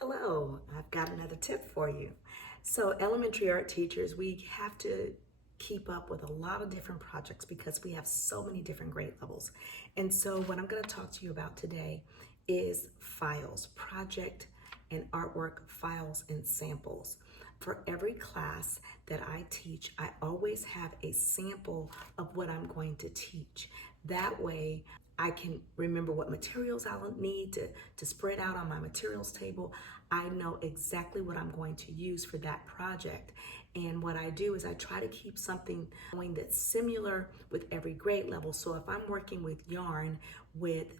Hello, I've got another tip for you. So, elementary art teachers, we have to keep up with a lot of different projects because we have so many different grade levels. And so, what I'm going to talk to you about today is files, project and artwork files and samples. For every class that I teach, I always have a sample of what I'm going to teach. That way, I can remember what materials I'll need to spread out on my materials table. I know exactly what I'm going to use for that project. And what I do is I try to keep something going that's similar with every grade level. So if I'm working with yarn with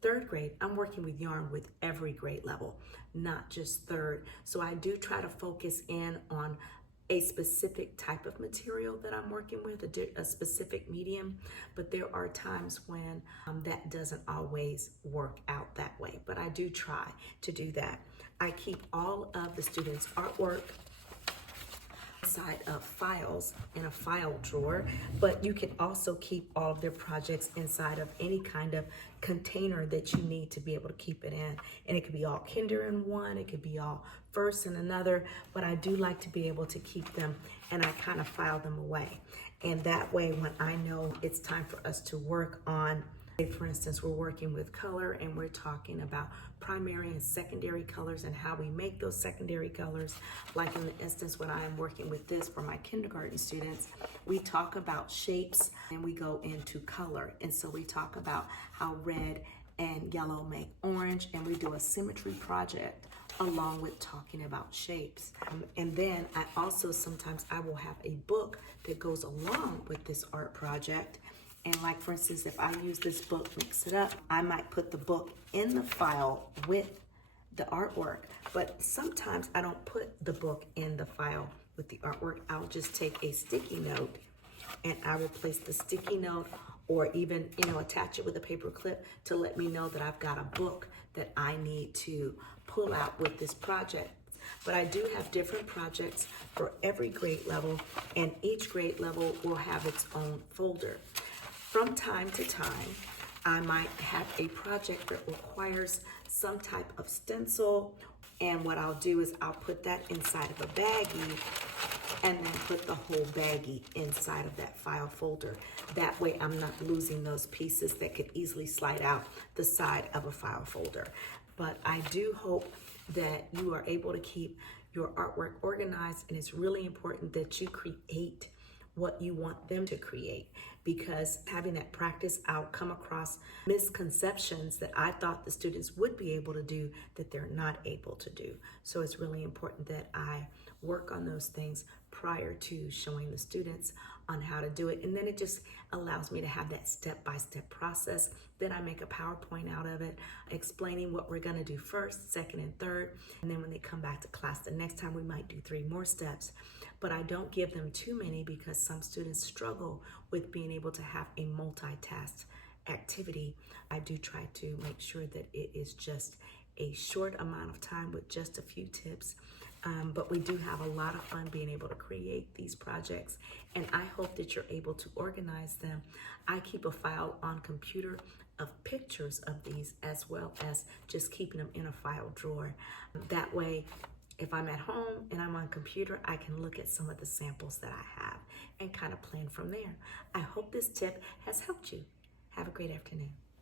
third grade, I'm working with yarn with every grade level, not just third. So I do try to focus in on a specific type of material that I'm working with, a specific medium, but there are times when that doesn't always work out that way, but I do try to do that. I keep all of the students' artwork inside of files in a file drawer, but you can also keep all of their projects inside of any kind of container that you need to be able to keep it in. And it could be all kinder in one, it could be all first in another, but I do like to be able to keep them and I kind of file them away. And that way, when I know it's time for us to work on, for instance, we're working with color and we're talking about primary and secondary colors and how we make those secondary colors. Like in the instance when I'm working with this for my kindergarten students, we talk about shapes and we go into color. And so we talk about how red and yellow make orange, and we do a symmetry project along with talking about shapes. And then I also sometimes I will have a book that goes along with this art project. And like for instance, if I use this book, Mix It Up, I might put the book in the file with the artwork, but sometimes I don't put the book in the file with the artwork. I'll just take a sticky note and I will place the sticky note or even, attach it with a paper clip to let me know that I've got a book that I need to pull out with this project. But I do have different projects for every grade level, and each grade level will have its own folder. From time to time, I might have a project that requires some type of stencil, and what I'll do is I'll put that inside of a baggie and then put the whole baggie inside of that file folder. That way I'm not losing those pieces that could easily slide out the side of a file folder. But I do hope that you are able to keep your artwork organized, and it's really important that you create what you want them to create, because having that practice, I'll come across misconceptions that I thought the students would be able to do that they're not able to do. So it's really important that I work on those things prior to showing the students on how to do it. And then it just allows me to have that step-by-step process. Then I make a PowerPoint out of it, explaining what we're gonna do first, second, and third. And then when they come back to class, the next time we might do 3 more steps. But I don't give them too many because some students struggle with being able to have a multitask activity. I do try to make sure that it is just a short amount of time with just a few tips. But we do have a lot of fun being able to create these projects, and I hope that you're able to organize them. I keep a file on computer of pictures of these, as well as just keeping them in a file drawer. That way, if I'm at home and I'm on computer, I can look at some of the samples that I have and kind of plan from there. I hope this tip has helped you. Have a great afternoon.